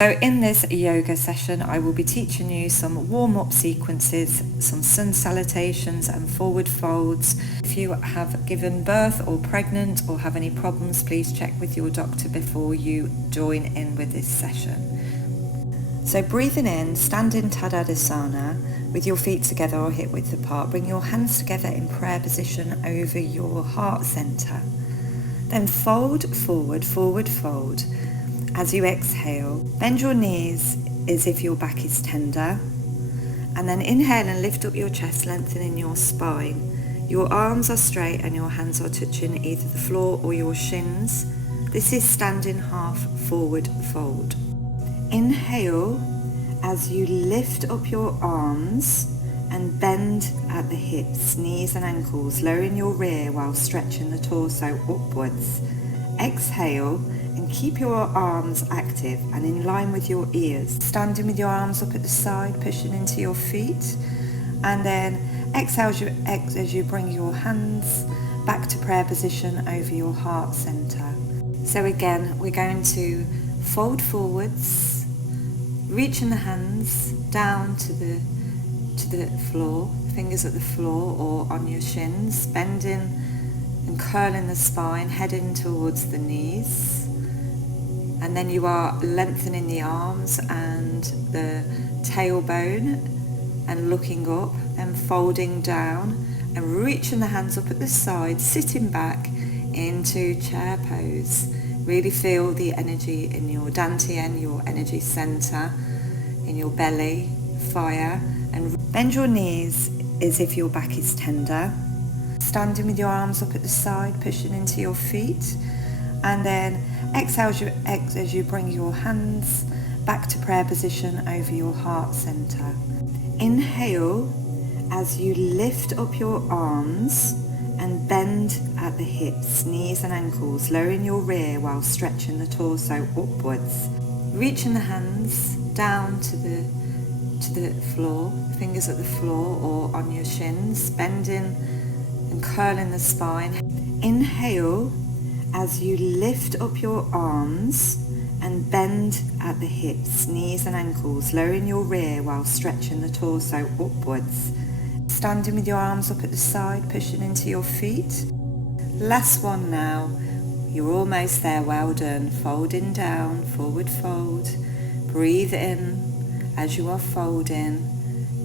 So in this yoga session, I will be teaching you some warm-up sequences, some sun salutations and forward folds. If you have given birth or pregnant or have any problems, please check with your doctor before you join in with this session. So breathing in, stand in Tadadasana with your feet together or hip width apart. Bring your hands together in prayer position over your heart center. Then fold forward, forward fold. As you exhale, bend your knees as if your back is tender. And then inhale and lift up your chest, lengthening your spine. Your arms are straight and your hands are touching either the floor or your shins. This is standing half forward fold. Inhale as you lift up your arms and bend at the hips, knees and ankles, lowering your rear while stretching the torso upwards. Exhale and keep your arms active and in line with your ears. Standing with your arms up at the side, pushing into your feet. And then exhale as you bring your hands back to prayer position over your heart center. So again, we're going to fold forwards, reaching the hands down to the floor, fingers at the floor or on your shins, bending and curling the spine, heading towards the knees. And then you are lengthening the arms and the tailbone and looking up, then folding down and reaching the hands up at the side, sitting back into chair pose. Really feel the energy in your dantian, your energy center, in your belly, fire. And bend your knees as if your back is tender. Standing with your arms up at the side, pushing into your feet. And then exhale as you bring your hands back to prayer position over your heart center. Inhale as you lift up your arms and bend at the hips, knees and ankles, lowering your rear while stretching the torso upwards. Reaching the hands down to the floor, fingers at the floor or on your shins, bending and curling the spine. Inhale as you lift up your arms and bend at the hips, knees and ankles, lowering your rear while stretching the torso upwards. Standing with your arms up at the side, pushing into your feet. Last one now. You're almost there, well done. Folding down, forward fold. Breathe in as you are folding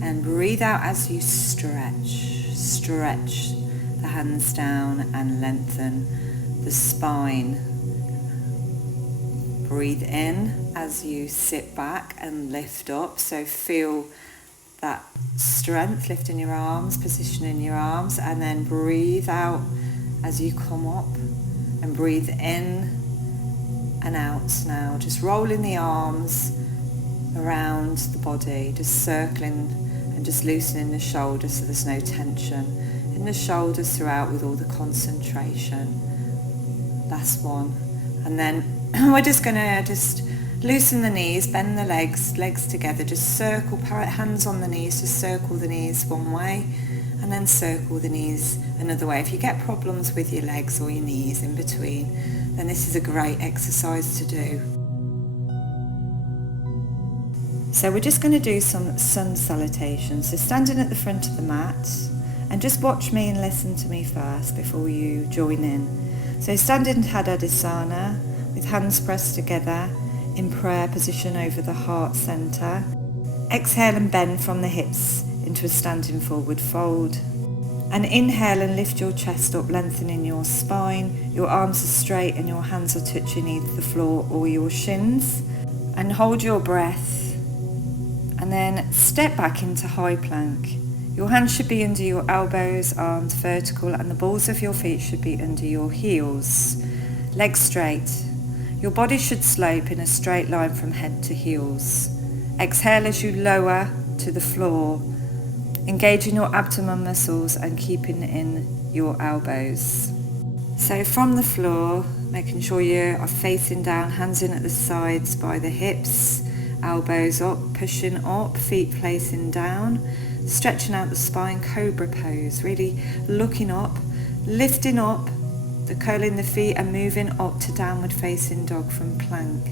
and breathe out as you stretch. Stretch the hands down and lengthen the spine. Breathe in as you sit back and lift up. So feel that strength, lifting your arms, positioning your arms, and then breathe out as you come up and breathe in and out now. Just rolling the arms around the body, just circling and just loosening the shoulders so there's no tension in the shoulders throughout with all the concentration. Last one. And then we're just going to loosen the knees, bend the legs together, just circle, hands on the knees, just circle the knees one way and then circle the knees another way. If you get problems with your legs or your knees in between, then this is a great exercise to do. So we're just going to do some sun salutations. So standing at the front of the mat and just watch me and listen to me first before you join in. So stand in Tadadasana with hands pressed together in prayer position over the heart center. Exhale and bend from the hips into a standing forward fold. And inhale and lift your chest up, lengthening your spine. Your arms are straight and your hands are touching either the floor or your shins. And hold your breath. And then step back into high plank. Your hands should be under your elbows, arms vertical, and the balls of your feet should be under your heels. Legs straight. Your body should slope in a straight line from head to heels. Exhale as you lower to the floor, engaging your abdomen muscles and keeping in your elbows. So from the floor, making sure you are facing down, hands in at the sides by the hips, elbows up, pushing up, feet placing down, stretching out the spine, cobra pose, really looking up, lifting up, curling the feet and moving up to downward facing dog from plank.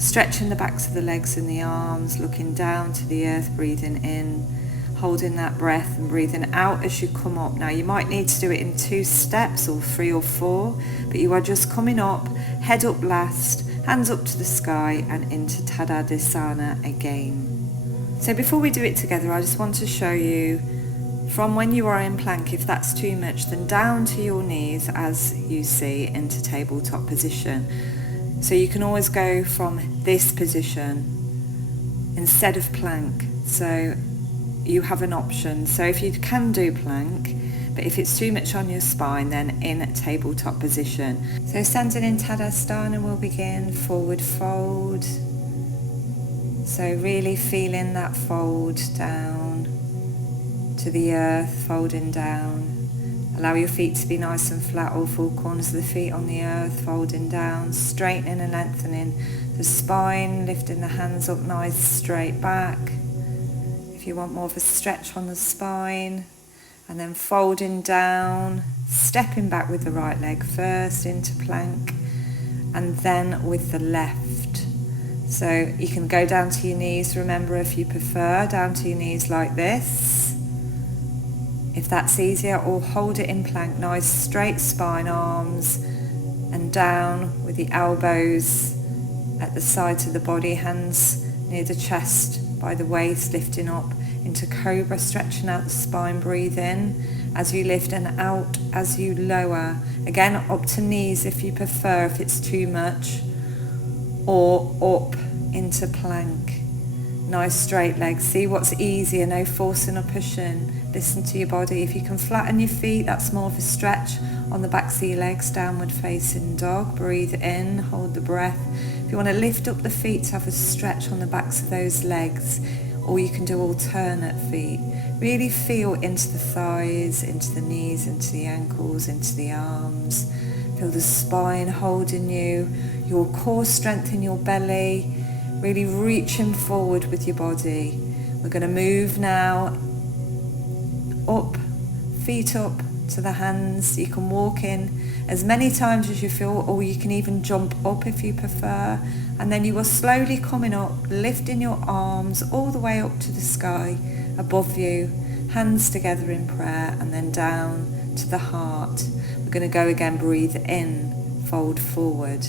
Stretching the backs of the legs and the arms, looking down to the earth, breathing in, holding that breath and breathing out as you come up. Now you might need to do it in 2 steps or 3 or 4, but you are just coming up, head up last, hands up to the sky and into Tadadesana again. So before we do it together, I just want to show you from when you are in plank, if that's too much, then down to your knees as you see into tabletop position. So you can always go from this position instead of plank. So you have an option. So if you can do plank, but if it's too much on your spine, then in a tabletop position. So standing in Tadasana, we'll begin forward fold. So really feeling that fold down to the earth, folding down. Allow your feet to be nice and flat, all 4 corners of the feet on the earth, folding down, straightening and lengthening the spine, lifting the hands up nice straight back. If you want more of a stretch on the spine, and then folding down, stepping back with the right leg first into plank, and then with the left. So you can go down to your knees, remember, if you prefer, down to your knees like this, if that's easier, or hold it in plank, nice straight spine, arms, and down with the elbows at the sides of the body, hands near the chest by the waist, lifting up into cobra, stretching out the spine, breathe in as you lift and out as you lower. Again, up to knees if you prefer, if it's too much, or up into plank. Nice straight legs. See what's easier, no forcing or pushing. Listen to your body. If you can flatten your feet, that's more of a stretch on the backs of your legs, downward facing dog. Breathe in, hold the breath. If you want to lift up the feet to have a stretch on the backs of those legs, or you can do alternate feet. Really feel into the thighs, into the knees, into the ankles, into the arms. Feel the spine holding you, your core strength in your belly, really reaching forward with your body. We're going to move now up, feet up to the hands. You can walk in as many times as you feel, or you can even jump up if you prefer. And then you are slowly coming up, lifting your arms all the way up to the sky above you, hands together in prayer, and then down to the heart. We're going to go again, breathe in, fold forward.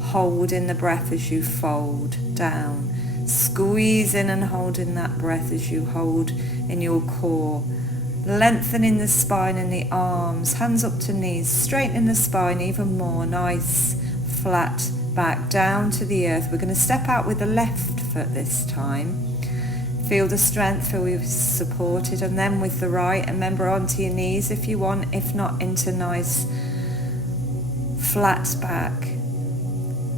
Hold in the breath as you fold down. Squeeze in and hold in that breath as you hold in your core. Lengthening the spine and the arms, hands up to knees, straightening the spine even more, nice, flat back, down to the earth. We're going to step out with the left foot this time. Feel the strength, feel you're supported, and then with the right, remember onto your knees if you want, if not into nice flat back.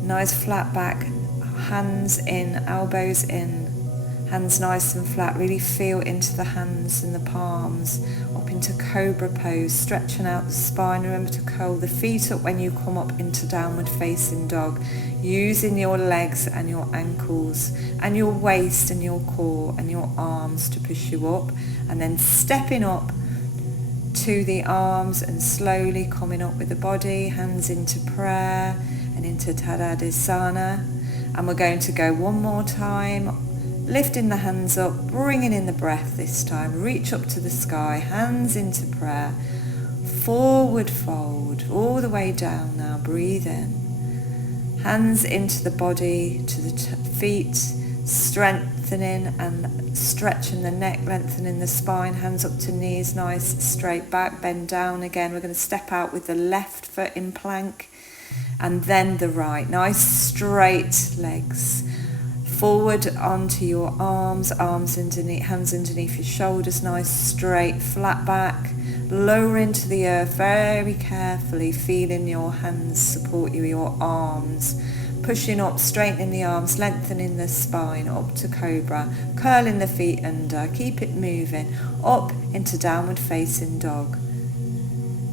Nice flat back, hands in, elbows in, hands nice and flat. Really feel into the hands and the palms, up into cobra pose, stretching out the spine. Remember to curl the feet up when you come up into downward facing dog, using your legs and your ankles and your waist and your core and your arms to push you up, and then stepping up to the arms and slowly coming up with the body, hands into prayer and into Tadadesana. And we're going to go one more time, lifting the hands up, bringing in the breath this time, reach up to the sky, hands into prayer, forward fold, all the way down now, breathe in, hands into the body, to the feet, strengthening and stretching the neck, lengthening the spine, hands up to knees, nice straight back, bend down again. We're going to step out with the left foot in plank, and then the right, nice straight legs. Forward onto your arms, arms underneath, hands underneath your shoulders, nice straight flat back. Lower into the earth very carefully, feeling your hands support you, your arms. Pushing up, straightening the arms, lengthening the spine, up to cobra, curling the feet under, keep it moving, up into downward facing dog.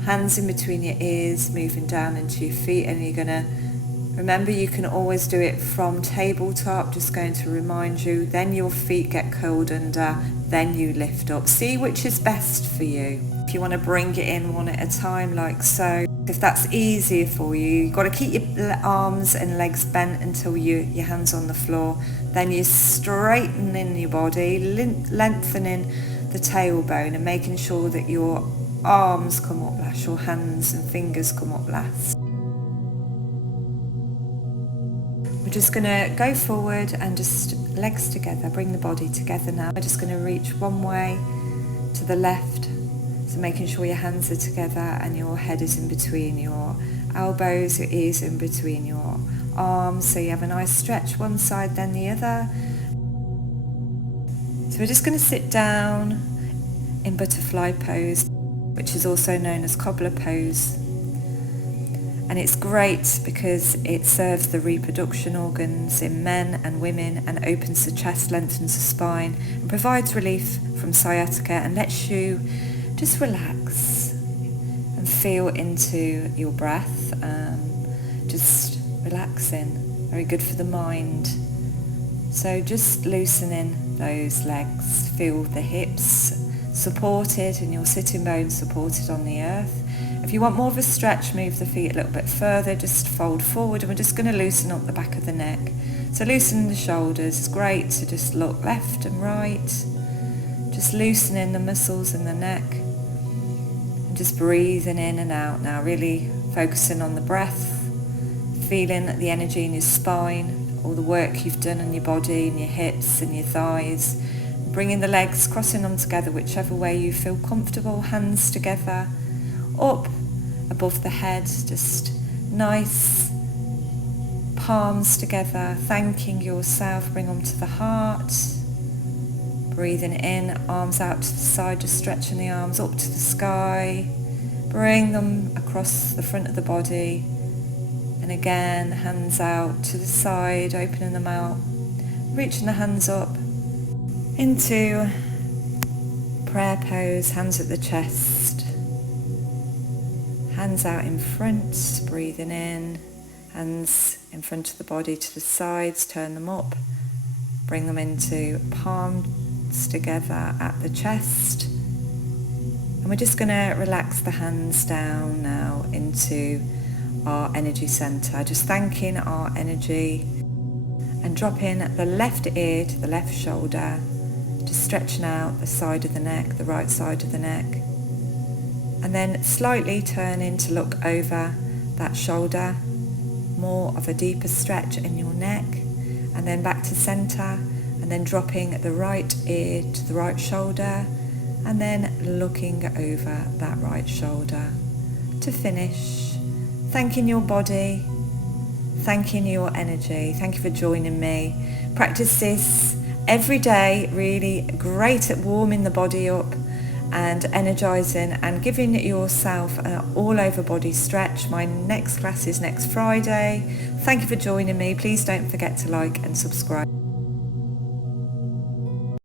Hands in between your ears, moving down into your feet, and you're going to remember you can always do it from tabletop, just going to remind you, then your feet get curled under, then you lift up. See which is best for you. If you want to bring it in one at a time like so. If that's easier for you, you've got to keep your arms and legs bent until your hands on the floor. Then you're straightening your body, lengthening the tailbone and making sure that your arms come up last, your hands and fingers come up last. We're just going to go forward and just legs together, bring the body together now. We're just going to reach one way to the left, so making sure your hands are together and your head is in between your elbows, your ears in between your arms, so you have a nice stretch one side then the other. So we're just going to sit down in butterfly pose, which is also known as cobbler pose. And it's great because it serves the reproduction organs in men and women and opens the chest, lengthens the spine and provides relief from sciatica and lets you just relax and feel into your breath, just relaxing, very good for the mind. So just loosening those legs, feel the hips supported and your sitting bones supported on the earth. If you want more of a stretch, move the feet a little bit further, just fold forward, and we're just going to loosen up the back of the neck. So loosen the shoulders, it's great to just look left and right, just loosening the muscles in the neck, and just breathing in and out now, really focusing on the breath, feeling the energy in your spine, all the work you've done on your body and your hips and your thighs, bringing the legs, crossing them together whichever way you feel comfortable, hands together, up above the head, just nice palms together, thanking yourself, bring them to the heart, breathing in, arms out to the side, just stretching the arms up to the sky, bring them across the front of the body, and again hands out to the side, opening them out, reaching the hands up into prayer pose, hands at the chest, hands out in front, breathing in, hands in front of the body to the sides, turn them up, bring them into palms together at the chest. And we're just going to relax the hands down now into our energy centre, just thanking our energy and dropping the left ear to the left shoulder, just stretching out the side of the neck, the right side of the neck. And then slightly turning to look over that shoulder, more of a deeper stretch in your neck, and then back to centre, and then dropping the right ear to the right shoulder, and then looking over that right shoulder to finish. Thanking your body, thanking your energy. Thank you for joining me. Practice this every day, really great at warming the body up and energizing and giving yourself an all over body stretch. My next class is next Friday. Thank you for joining me. Please don't forget to like and subscribe.